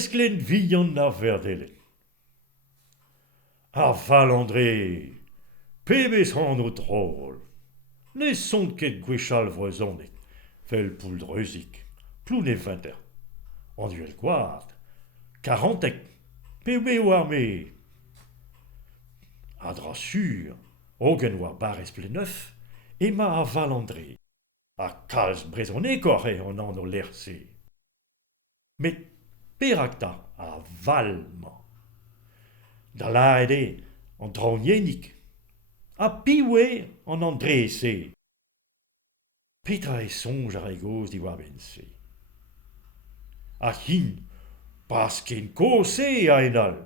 Pesklen vihan a verdelen. A Valandré, pebez an o drôle. Ne sont ket gwechal vrezonnek, fel pouldreuzik, ploune vinter. An duel gwad, karantek, pebe war me. A dra sur, ogen war barez pleneuf, ema a Valandré. A kalz brezonnek oc'he an o lerse. Met perakta a valma. Da laet an traonienik. A piwe an drese. Petra e sonj ar egoz di war bense. A hin, pas ken kose a enal.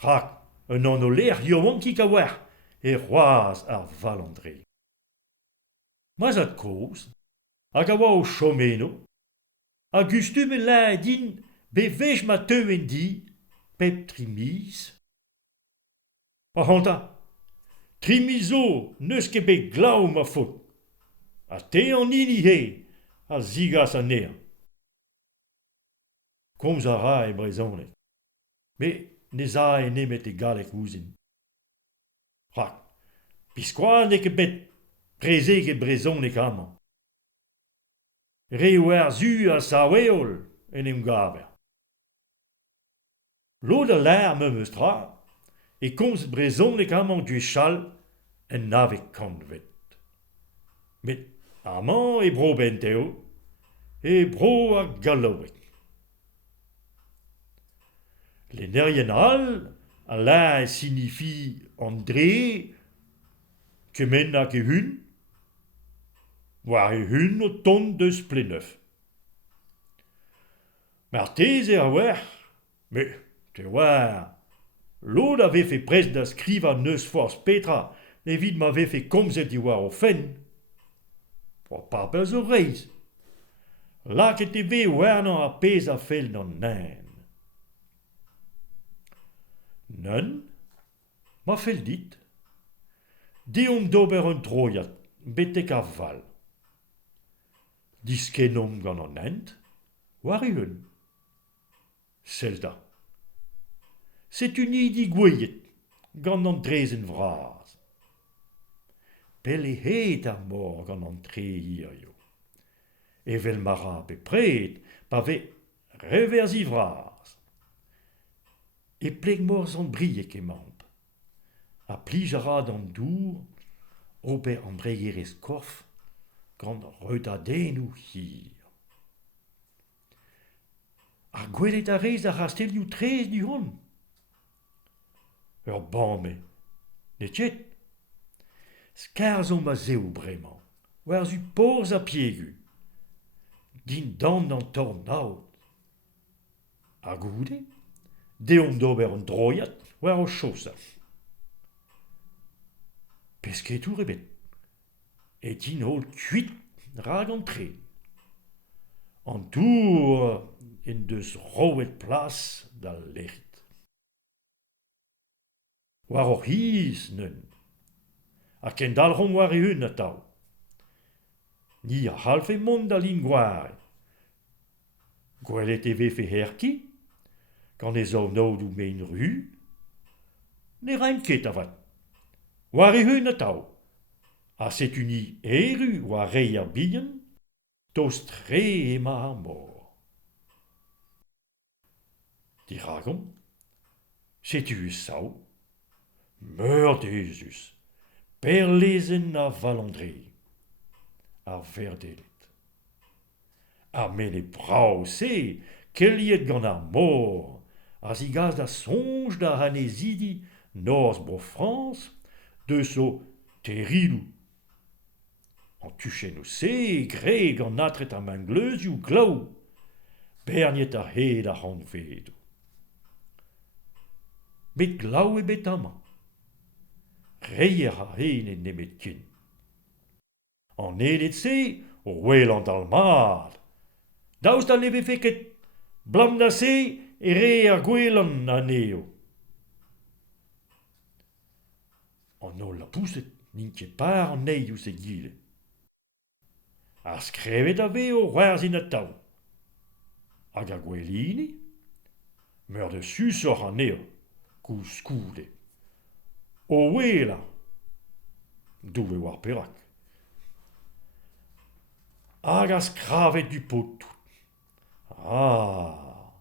Rak, un an o ler yomankik a war, e c'hoaz ar Valandré. Mazat koz, hag a oa o chomeno, a gustum e la din bevej ma teuen di, pep trimis. A hanta, trimizo neus ket bet glav ma faot. A te an ini he, a zigas an ner. Komz a ra e brezhonek. Me ne za e nemet e galek ouzin. Rak, piskoaz ne ket bet preze ket brezhonek amañ. Re war zu a saweol en em gaver. Lod a lar me meus tra, e komz brezhonek amañ gwechal en navek kanvet. Met amañ e bro benteo, e bro a galowek. L'enerien all, a la signifie André, kemen hag e hun, war e hun o tont deus pleneuf. Mar tez e a war, me te war, lod a vefe prest da skrivañ neus forzh Petra, evit ma vefe komzet di war o fen. Pa peus o reiz. Laket e ve warnañ a pez a fel d'an nen. Nen, ma fel dit. Deomp d'ober un troiat, betek ar val. Diskenom gant an ent, war e un. Selda. Setuni di gweiet, gant an drezen vraz. Pell e het ar mor gant an tre hir yo. Evel mara pe pred, pa ve reverzi vraz. E pleg morz an briek e mamp. A plij a ra d'an dour, ober an bregerez korf, gant reudadennoù hir. Ar gwelet a rez a rastelioù trez du hon. Ur bame, ne tjet. Skarzon ma zeo bremañ, war zu porz a piegu. Din dan d'an tornaout. A goude, deomp d'ober un droiat, war o chosas. Pesketoù rebet. Et din hol kuit rag an tre. An dour en deus roet plas da lec'hit. War o c'hiz neun. A ken dalc'hom war e un atav. Ni a c'halfe mont da lin gware. Gwelet e vefe herki, gant e zo nodoù mein ru, ne raim ket avat. War e un atav. A setuni eru war rei ar bihan, tost tre ema ar mor. Diragom, setu eus sav, meurdezus, perlezen a Valandré, ar verdelet. A men e brav se, kelliet gant ar mor, a zigaz da sonj da hanezidi norzh bro Frans, deus o terilou. An tuchennoù se, gre gant natret ar mangleuzioù glaou, berniet ar hed ar c'hanvedou. Bet glaou e bet amañ. Reier a hen en nemet ken. An elet se, o welant al mat. Daoust a leve feket blam da se e re ar gwelan aneo. An ol la pousset n'int ket par an eil ouzh e gile. A skrevet a ve o c'hwerzhin atav. Hag a gwelini, Meur de sus or an eo, skoude. O wela, douve war perak. Hag a skravet du potou. Ah,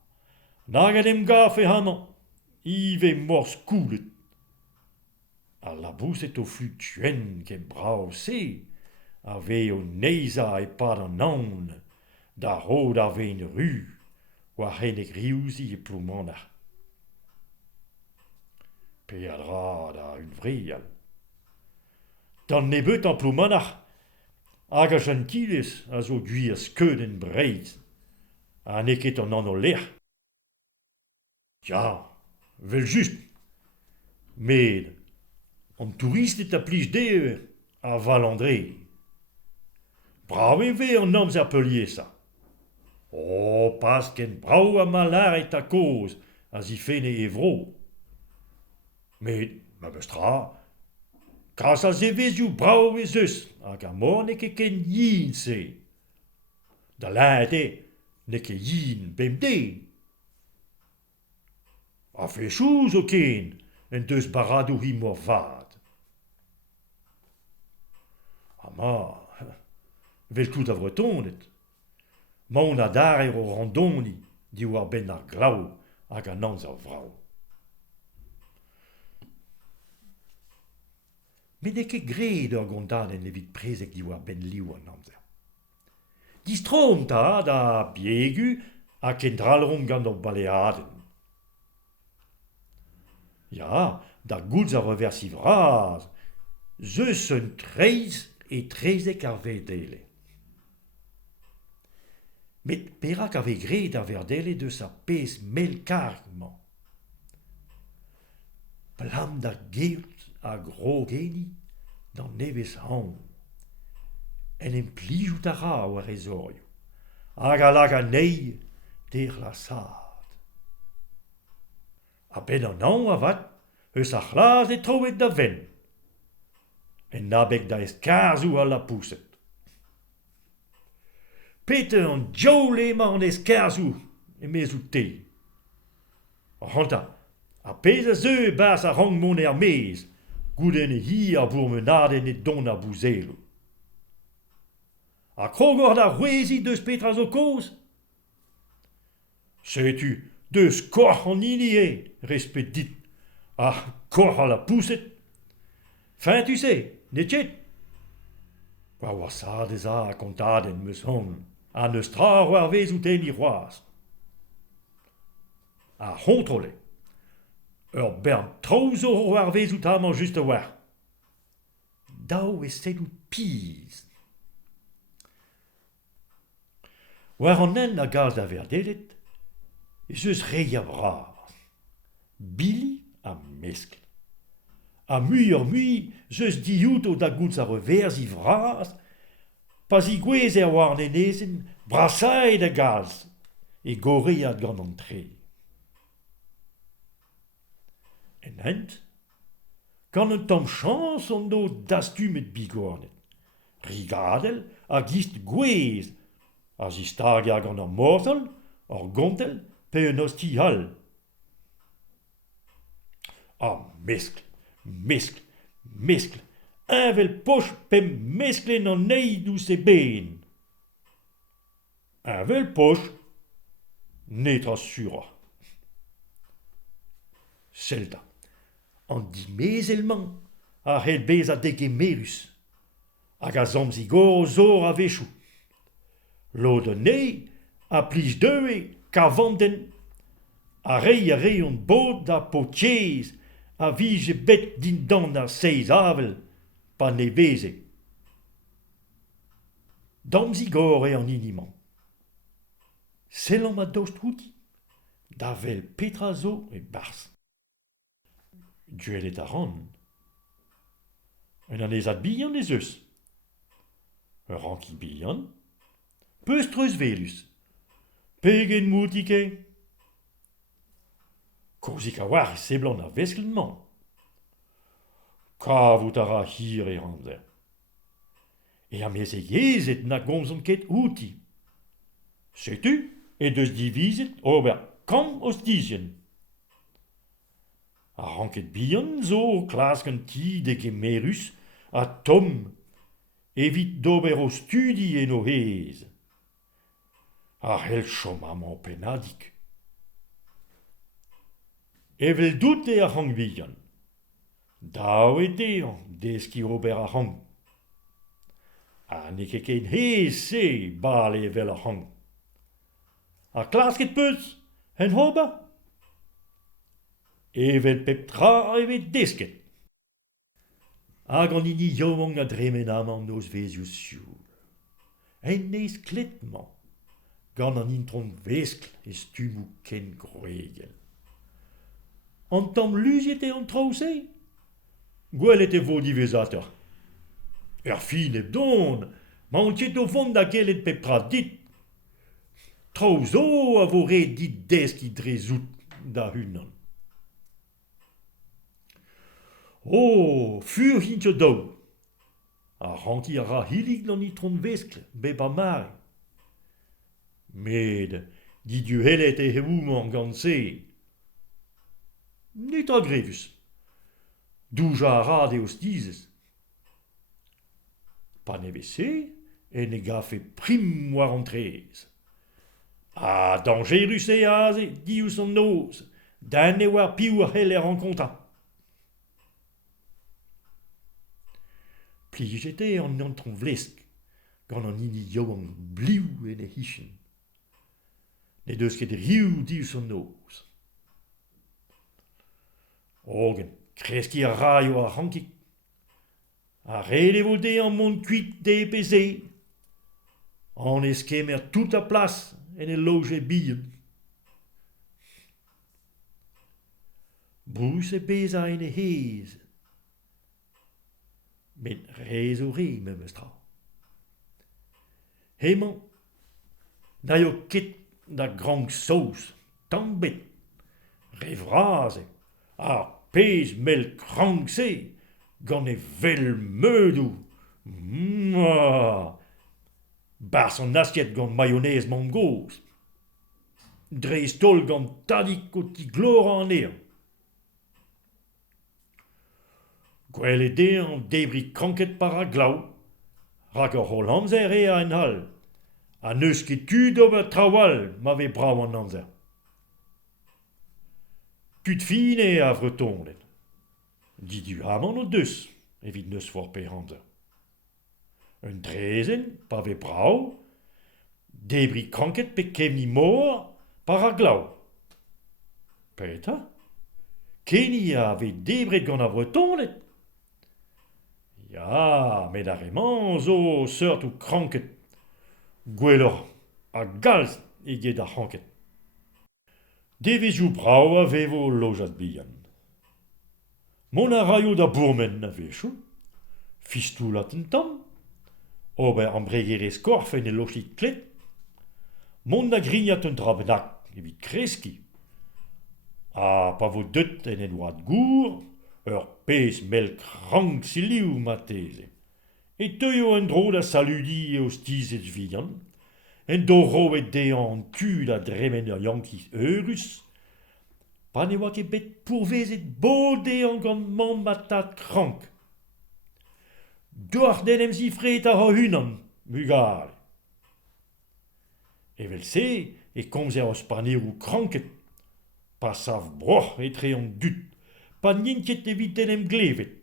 nag em gafe hanan, ive mor skoulet. A labouset o flutuen ket brao se, a ve o neiza e pad an aon, da rod a ve en ru, war hennek riouzi e ploumanach. Pe a dra da un vrial. Dan nebeut an ploumanach, hag a gentilez a zo gwir skeudenn breid, a neket an an o lec'h. Ja, vel just. Met an touristet a plij dever a Valandre. Brav e ve an amzer peliesa. O, pas ken brav a malaret a koz a zifene e vro. Met, ma beus tra, kas a zevezioù brav e zeus, hag a mor ne ket ken yin se. Da lade, ne ket yin bem de. A fechou zo ken, en deus baradou hi mor vad. Ma, vel tout a vretonet. Ma on a dare o randoni, di war ben ar glav hag an amzer vrao. Men ne ket gred ur gondadenn evit prezek di war ben liv an amzer. Distrom ta da biegu a ken dralrom gant ur baleaden. Ja, da goulz a reversi vraz, zeus un treiz e trezek ar vedele. Met perak ave gred ar verdele deus ar pez melkargman. Plam da geut a gro geni dan nevez han. En em plijout a ra war ezorio, hag a lag a nei der la sad. A ben an an avat, eus a c'hlas e troet da ven. En nabek da eskarzou a la pousset. Peter an djaoul emañ an eskarzou e mezou te. Ranta, a pez a zeu e bas a rang mon er mez, gouden e hi a bourmenaden e don a bouzelo. A krogor da rouezi deus petra zo koz? Setu, deus korch an hini e, respet dit, a korch a la pousset. Fin tu se, ne tchet? War sad ez a kontadenn meus hon, an eus tra war vez out en i c'hoaz. A hontrole, ur bern trouzo war vez out amañ just a war. Daou e sedout piz. War an en a gaz da verdelet, zeus rei a braz. Billy a meskl. A mui zeus diout da goulz a reverzi vraz, pas i gwez war nenezen brasaet a gaz e goreat gant an tre. En hent, gant un tamm chans an do dastumet bigornet. Rigadel a gist gwez, a zistag gant an morzol, ar gontel, pe un osti hal. A meskl, unvel poch pe mesklen an neid ou se ben. Unvel poch, netra sura. Selda, an dimezelman a c'hell bez a dek emerus, hag a zamzi goro zor a vechou. Lod an nei a plij deue kavanten, a rei on bod da potiez, a vije bet din dan ar seiz avel, pa ne beze. Damzi gore an iniman. Sellam a dost houti, da vel petra zo e bars. Duelet a ran. Un an ezad bihan ez eus. Ur ranki bihan. Peus treus velus. Pegen moutike. Kozik a war e seblant a veskelman. Kavout a ra hir e amzer. E amez e yezet na gomzon ket outi. Setu, e deus divizet, ober kam ostizien. A ranket bihan zo klasken ti de gemerus a tom evit d'ober o studi en o hez. A hel chom amant penadik. Evel doute a rank bihan. Daou e dean deski ober a rank. A ne ket ken hez se bale vel a rank. A klasket peus en hoba? Evet pep tra evet desket. Hag an ini yomong a dremen amant noz vezius sioul. En nees kletman, gant an intron veskl e stumou ken groegel. An tam luziet e an traouse? Gwelet e vo divezater. Fin eb don, ma an ket o vont da gelet pep tra dit. Traozo a vo re dit deski drezout da hunan. Fur hintio daou. A ranki a ra hilig nan itron veskl, bep a mare. Med, didu helet e hevouman gant se. Net a grevus. Douja a rad e ostizez. Pa neve se, en e gafe prim war an trez. A dangerus e aze, dius an noz, dan e war piou a hel e renkonta. Plijet e an antron vlesk, gant an ini yoan bliou en e hichen. Ne deus ket riou dius an noz. Ogen, kreski a raio a rankik. A red e vo de an mont kuit de epeze. An eskemer tout a plas en e loge bihan. Brous e beza en e hez. Men rez o re me meustra. Hemañ, na yo ket da grank saus, tambet, revraze, a pez mel krank se, gant e vel meudou. Bars an askiet gant mayonnaise mangoz. Dre stol gant tadik o ti glora an ean. Gwell e dean debri kranket par a glav, rak ur hol amzer e a en hal. A neus ket tud ober trawal ma ve brav an amzer. Tud fine a vretonlet. Didu amant o deus, evit neus for pe amzer. Un drezen, pa ve brav, debri kranket pe kemni mor par a glav. Peta? Kenny a ve debret gant a vretonlet. Ya, met a remañ zo seurt ou kranket. Gwelloc'h a galz eget a c'hanket. Devezioù brav a vevo lojat bihan. Mon a raio da bourmen a vechou, fistoulat un tamm, ober an bregerez korfen e lochit klet, mon a grignat un drabnak evit kreski, a pa vo deut en edouad gour, ur pez mel krank siliou mateze. E teuio un dro da saludi e ostizet vihan, en do roet dean an tu da dremen ur yankiz eurus, pa ne oa ket bet pourvezet bode an gant man matat krank. Doar den em zifret a hunan, mugal. Evel se, e komzer o spanerou kranket, pa sav broch etre an dut, pa ninket evit den em glevet.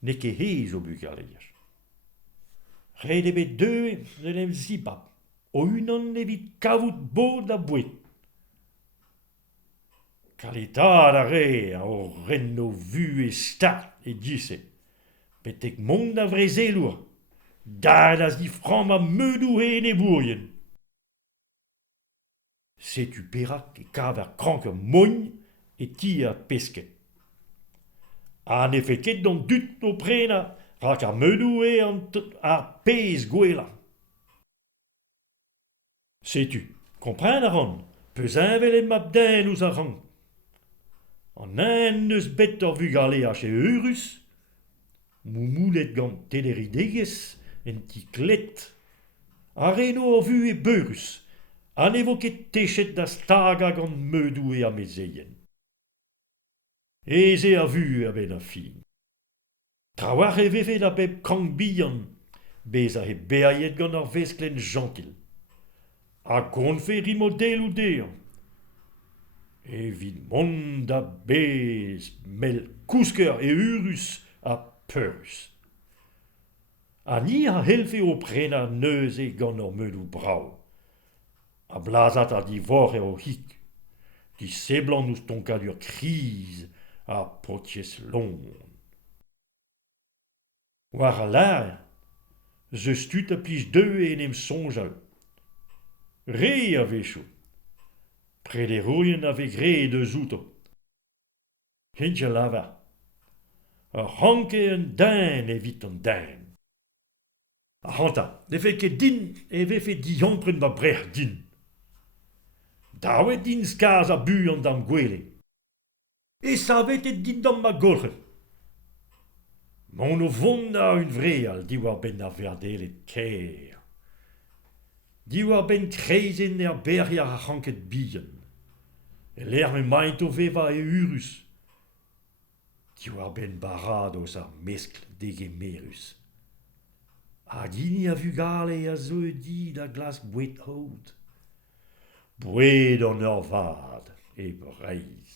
Ne ket hez o bugaleier. Red ebet deux den em zipap, o unan evit kavout bod da bouet. Kalitad a re a o ren no vu e stad e dise. Petek mont da vrezelour, dad a zifram a meudou en e bourien. Setu perak e kaver krank ur moign e ti a pesket. A ne fe ket d'an dut o prena, rak ar meudou e an ar pez gwella. Setu, kompren a ran, peus invel e map den ouz a ran. An en neus bet ur vugale a che eurus, moumoulet gant tederidegez en ti klet, a reno ur vu e beurus, an evo ket techet da stagag an meudou e a mezeien. Eze a vu a ben a fin. Trawar e vefe da bep kang bihan, bez a he beaiet gant ar vesklen jankil. A gonfe rimodel ou dean. Evit mont da bez, mel kousker e urus a peurus. A ni a helfe o prena neuze gant ar meudou brau. A blazat a divor e o hik. Di seblant nous tonkadur kriz a potiez long. War a lar, ze stut a plij deu en em sonjal. Re a vechou. Pred e roien a vek re de zouto. Hintje lava. A ranke un dain evit an dain. A hanta, ne fe ket din e vefe diankren ba brech din. Daouet din skaz a bu an dam gwele. E savet et din dam ma golchet. Mon o vont a un vreal diwar ben a verdelet ker. Diwar ben kreizen er beria a ranket bihan. E l'er me maint o veva e urus. Diwar ben barados ar meskl degemerus. A dini a vu gale a zo di da glas bouet haut. Bouet an ur vad e breiz.